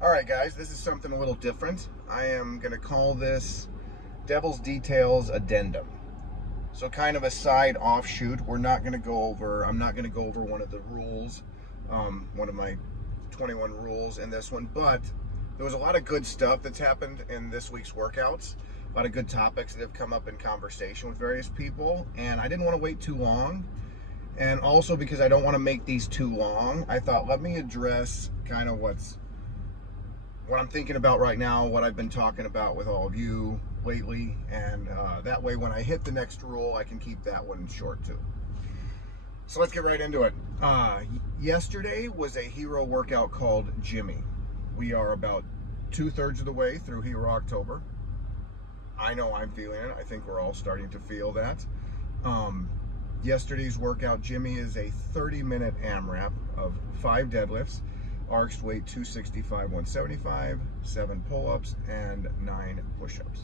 All right, guys, this is something a little different. I am going to call this Devil's Details Addendum. So kind of a side offshoot. I'm not going to go over one of the rules, one of my 21 rules in this one, but there was a lot of good stuff that's happened in this week's workouts. A lot of good topics that have come up in conversation with various people, and I didn't want to wait too long. And also because I don't want to make these too long, I thought let me address kind of what I'm thinking about right now, what I've been talking about with all of you lately, and that way when I hit the next rule, I can keep that one short too. So let's get right into it. Yesterday was a hero workout called Jimmy. We are about 2/3 of the way through Hero October. I know I'm feeling it. I think we're all starting to feel that. Yesterday's workout, Jimmy, is a 30-minute AMRAP of 5 deadlifts, arched weight 265, 175, 7 pull-ups, and 9 push-ups.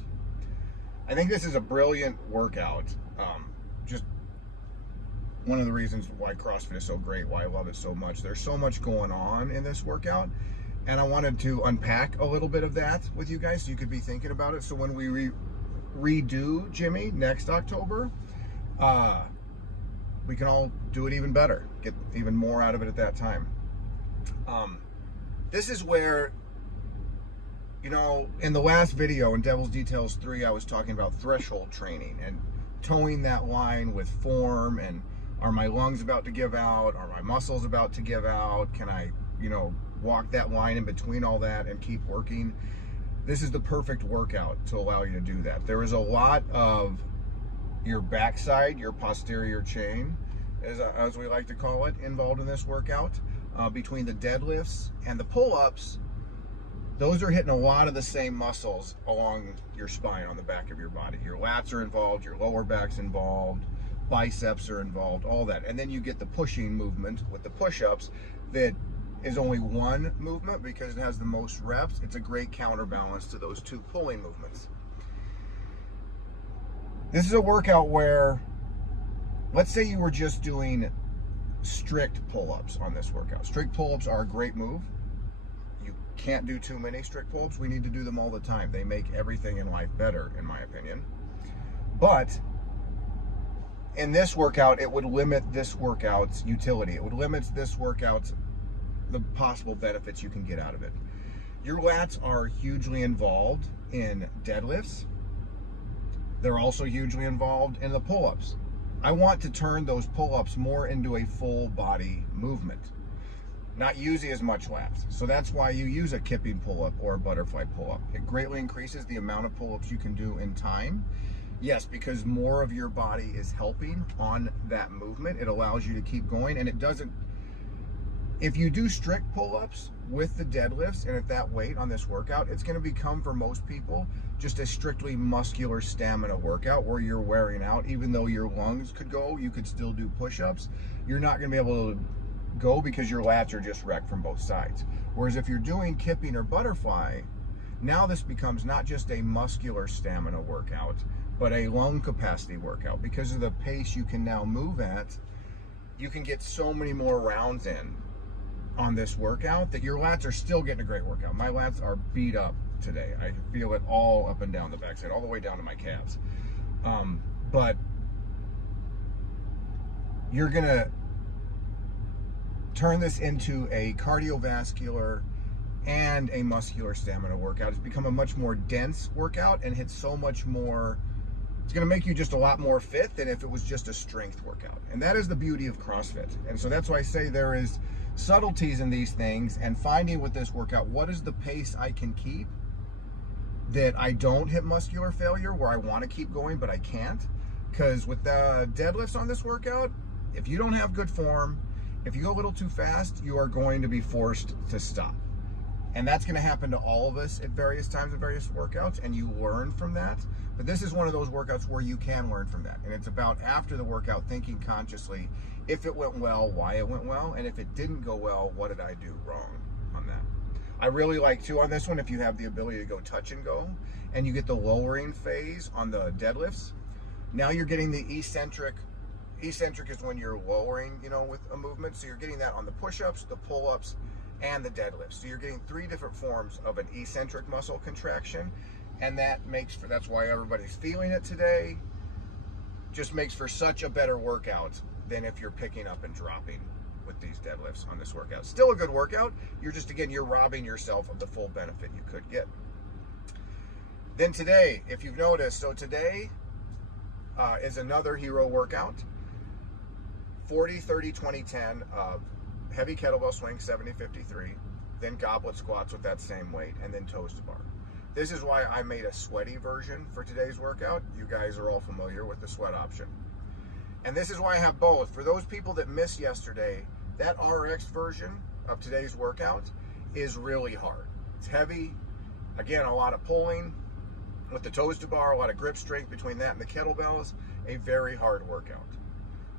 I think this is a brilliant workout. Just one of the reasons why CrossFit is so great, why I love it so much. There's so much going on in this workout, and I wanted to unpack a little bit of that with you guys so you could be thinking about it. So when we redo Jimmy next October, we can all do it even better, get even more out of it at that time. This is where, you know, in the last video in Devil's Details 3, I was talking about threshold training and towing that line with form, and are my lungs about to give out? Are my muscles about to give out? Can I, walk that line in between all that and keep working? This is the perfect workout to allow you to do that. There is a lot of your backside, your posterior chain, as we like to call it, involved in this workout. Between the deadlifts and the pull-ups, those are hitting a lot of the same muscles along your spine on the back of your body. Your lats are involved, your lower back's involved, biceps are involved, all that. And then you get the pushing movement with the push-ups that is only one movement because it has the most reps. It's a great counterbalance to those two pulling movements. This is a workout where, let's say you were just doing strict pull-ups on this workout. Strict pull-ups are a great move. You can't do too many strict pull-ups. We need to do them all the time. They make everything in life better, in my opinion. But in this workout, it would limit this workout's utility. It would limit this workout's the possible benefits you can get out of it. Your lats are hugely involved in deadlifts. They're also hugely involved in the pull-ups. I want to turn those pull-ups more into a full body movement, not using as much lats. So that's why you use a kipping pull-up or a butterfly pull-up. It greatly increases the amount of pull-ups you can do in time. Yes, because more of your body is helping on that movement. It allows you to keep going, and it doesn't. If you do strict pull-ups with the deadlifts and at that weight on this workout, it's going to become, for most people, just a strictly muscular stamina workout where you're wearing out. Even though your lungs could go, you could still do push-ups. You're not going to be able to go because your lats are just wrecked from both sides. Whereas if you're doing kipping or butterfly, now this becomes not just a muscular stamina workout, but a lung capacity workout. Because of the pace you can now move at, you can get so many more rounds in on this workout that your lats are still getting a great workout. My lats are beat up today. I feel it all up and down the backside, all the way down to my calves. But you're gonna turn this into a cardiovascular and a muscular stamina workout. It's become a much more dense workout and hits so much more. It's going to make you just a lot more fit than if it was just a strength workout. And that is the beauty of CrossFit. And so that's why I say there is subtleties in these things, and finding with this workout, what is the pace I can keep that I don't hit muscular failure, where I want to keep going, but I can't. Because with the deadlifts on this workout, if you don't have good form, if you go a little too fast, you are going to be forced to stop. And that's going to happen to all of us at various times of various workouts, and you learn from that. But this is one of those workouts where you can learn from that. And it's about, after the workout, thinking consciously, if it went well, why it went well, and if it didn't go well, what did I do wrong on that? I really like, too, on this one, if you have the ability to go touch and go, and you get the lowering phase on the deadlifts, now you're getting the eccentric. Eccentric is when you're lowering, with a movement. So you're getting that on the push-ups, the pull-ups, and the deadlift. So you're getting 3 different forms of an eccentric muscle contraction, and that's why everybody's feeling it today. Just makes for such a better workout than if you're picking up and dropping with these deadlifts on this workout. Still a good workout. You're robbing yourself of the full benefit you could get. Then today, if you've noticed, so today is another hero workout. 40, 30, 20, 10 of heavy kettlebell swing, 70, 53, then goblet squats with that same weight, and then toes to bar. This is why I made a sweaty version for today's workout. You guys are all familiar with the sweat option. And this is why I have both. For those people that missed yesterday, that RX version of today's workout is really hard. It's heavy. Again, a lot of pulling with the toes to bar, a lot of grip strength between that and the kettlebells. A very hard workout.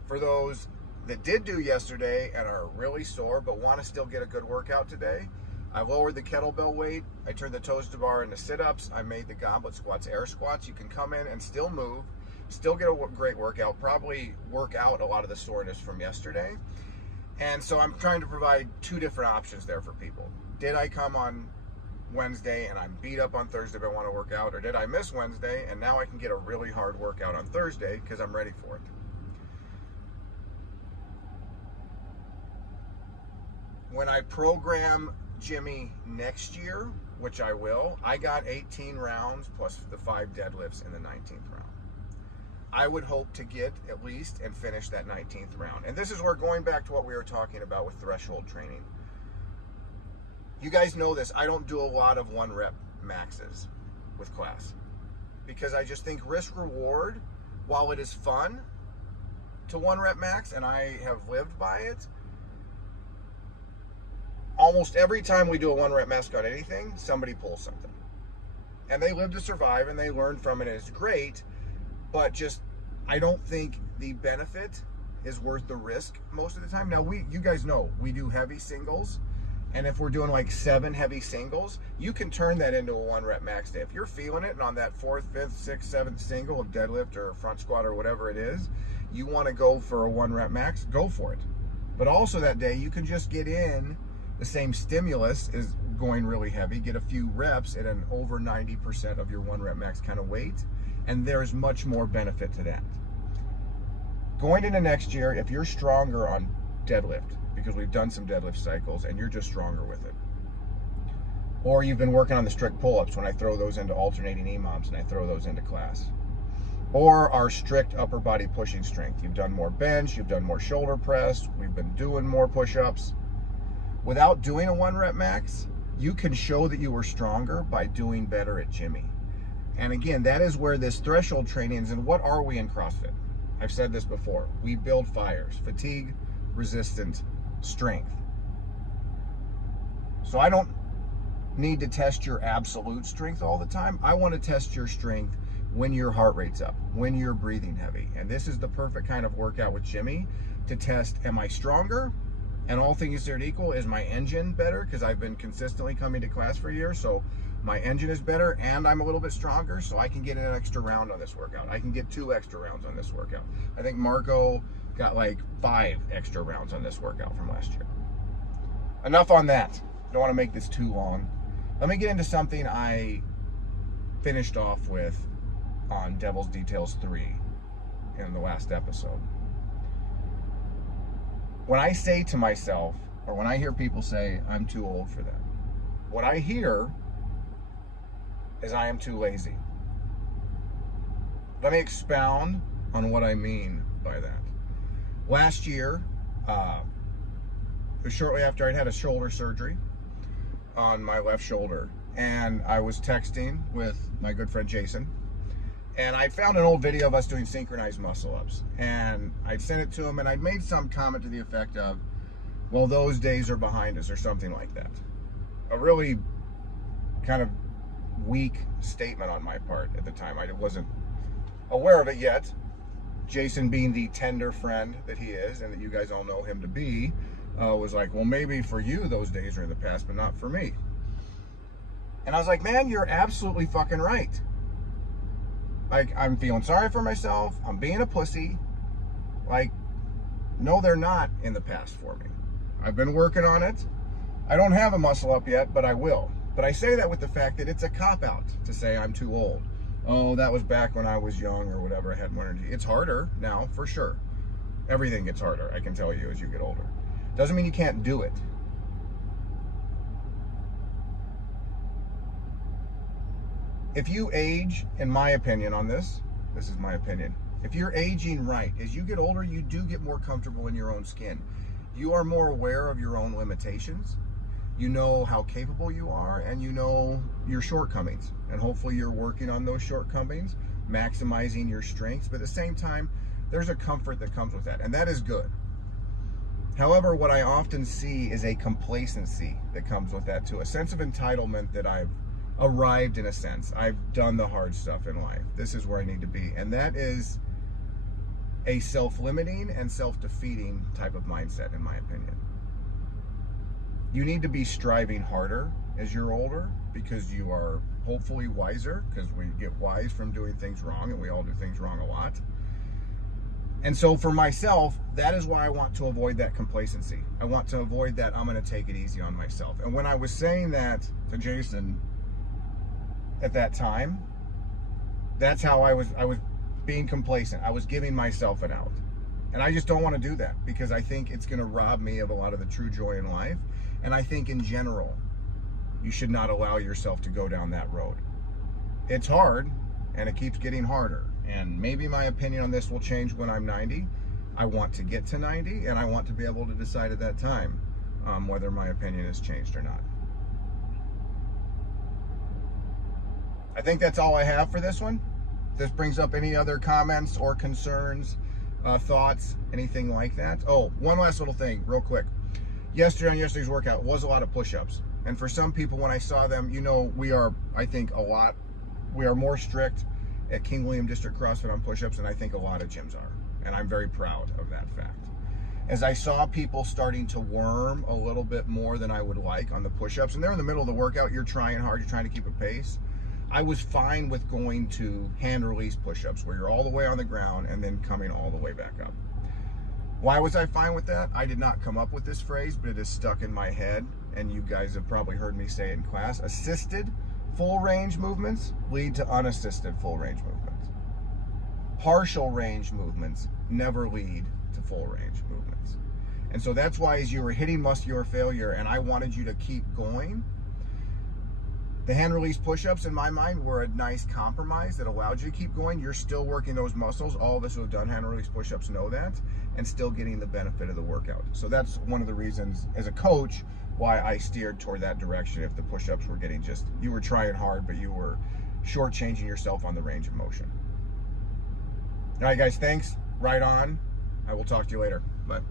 For those that did do yesterday and are really sore but want to still get a good workout today, I lowered the kettlebell weight. I turned the toes to bar into sit-ups. I made the goblet squats air squats. You can come in and still move, still get a great workout, probably work out a lot of the soreness from yesterday. And so I'm trying to provide 2 different options there for people. Did I come on Wednesday and I'm beat up on Thursday but I want to work out, or did I miss Wednesday and now I can get a really hard workout on Thursday because I'm ready for it? When I program Jimmy next year, which I will, I got 18 rounds plus the 5 deadlifts in the 19th round. I would hope to get at least and finish that 19th round. And this is where, going back to what we were talking about with threshold training. You guys know this, I don't do a lot of 1 rep maxes with class because I just think risk reward, while it is fun to 1 rep max, and I have lived by it, almost every time we do a 1 rep max on anything, somebody pulls something. And they live to survive and they learn from it, and it's great, but just, I don't think the benefit is worth the risk most of the time. Now, you guys know, we do heavy singles, and if we're doing like 7 heavy singles, you can turn that into a 1 rep max day. If you're feeling it, and on that 4th, 5th, 6th, 7th single of deadlift or front squat or whatever it is, you want to go for a 1 rep max, go for it. But also that day, you can just get in the same stimulus is going really heavy, get a few reps at an over 90% of your 1 rep max kind of weight, and there's much more benefit to that. Going into next year, if you're stronger on deadlift, because we've done some deadlift cycles and you're just stronger with it, or you've been working on the strict pull-ups when I throw those into alternating EMOMs and I throw those into class, or our strict upper body pushing strength, you've done more bench, you've done more shoulder press, we've been doing more push-ups. Without doing a 1 rep max, you can show that you were stronger by doing better at Jimmy. And again, that is where this threshold training is. And what are we in CrossFit? I've said this before. We build fires, fatigue, resistant, strength. So I don't need to test your absolute strength all the time. I want to test your strength when your heart rate's up, when you're breathing heavy. And this is the perfect kind of workout with Jimmy to test, am I stronger? And all things considered equal, is my engine better? Because I've been consistently coming to class for a year, so my engine is better and I'm a little bit stronger, so I can get an extra round on this workout. I can get 2 extra rounds on this workout. I think Marco got like 5 extra rounds on this workout from last year. Enough on that. Don't want to make this too long. Let me get into something I finished off with on Devil's Details 3 in the last episode. When I say to myself, or when I hear people say, I'm too old for that, what I hear is I am too lazy. Let me expound on what I mean by that. Last year, it was shortly after I'd had a shoulder surgery on my left shoulder, and I was texting with my good friend Jason, and I found an old video of us doing synchronized muscle-ups, and I'd sent it to him, and I'd made some comment to the effect of, well, those days are behind us, or something like that. A really kind of weak statement on my part at the time. I wasn't aware of it yet. Jason, being the tender friend that he is, and that you guys all know him to be, was like, well, maybe for you those days are in the past, but not for me. And I was like, man, you're absolutely fucking right. Like, I'm feeling sorry for myself. I'm being a pussy. Like, no, they're not in the past for me. I've been working on it. I don't have a muscle up yet, but I will. But I say that with the fact that it's a cop-out to say I'm too old. Oh, that was back when I was young or whatever, I had more energy. It's harder now, for sure. Everything gets harder, I can tell you, as you get older. Doesn't mean you can't do it. If you age, in my opinion on this is my opinion, if you're aging right, as you get older, you do get more comfortable in your own skin. You are more aware of your own limitations. You know how capable you are, and you know your shortcomings. And hopefully you're working on those shortcomings, maximizing your strengths, but at the same time, there's a comfort that comes with that, and that is good. However, what I often see is a complacency that comes with that too, a sense of entitlement that I've arrived in a sense. I've done the hard stuff in life. This is where I need to be. And that is a self-limiting and self-defeating type of mindset, in my opinion. You need to be striving harder as you're older, because you are hopefully wiser, because we get wise from doing things wrong, and we all do things wrong a lot. And so for myself, that is why I want to avoid that complacency. I want to avoid that I'm going to take it easy on myself. And when I was saying that to Jason at that time, that's how I was being complacent. I was giving myself an out. And I just don't want to do that, because I think it's going to rob me of a lot of the true joy in life. And I think in general, you should not allow yourself to go down that road. It's hard, and it keeps getting harder. And maybe my opinion on this will change when I'm 90. I want to get to 90, and I want to be able to decide at that time whether my opinion has changed or not. I think that's all I have for this one. If this brings up any other comments or concerns, thoughts, anything like that. Oh, one last little thing, real quick. Yesterday on yesterday's workout was a lot of push-ups. And for some people, when I saw them, you know, we are more strict at King William District CrossFit on push-ups than I think a lot of gyms are. And I'm very proud of that fact. As I saw people starting to worm a little bit more than I would like on the push-ups, and they're in the middle of the workout, you're trying hard, you're trying to keep a pace. I was fine with going to hand release push-ups, where you're all the way on the ground and then coming all the way back up. Why was I fine with that? I did not come up with this phrase, but it is stuck in my head, and you guys have probably heard me say it in class. Assisted full range movements lead to unassisted full range movements. Partial range movements never lead to full range movements. And so that's why, as you were hitting muscular failure and I wanted you to keep going, the hand release push-ups in my mind were a nice compromise that allowed you to keep going. You're still working those muscles. All of us who have done hand release push-ups know that, and still getting the benefit of the workout. So that's one of the reasons as a coach why I steered toward that direction. If the push-ups were getting you were trying hard, but you were shortchanging yourself on the range of motion. All right, guys, thanks. Right on. I will talk to you later. Bye.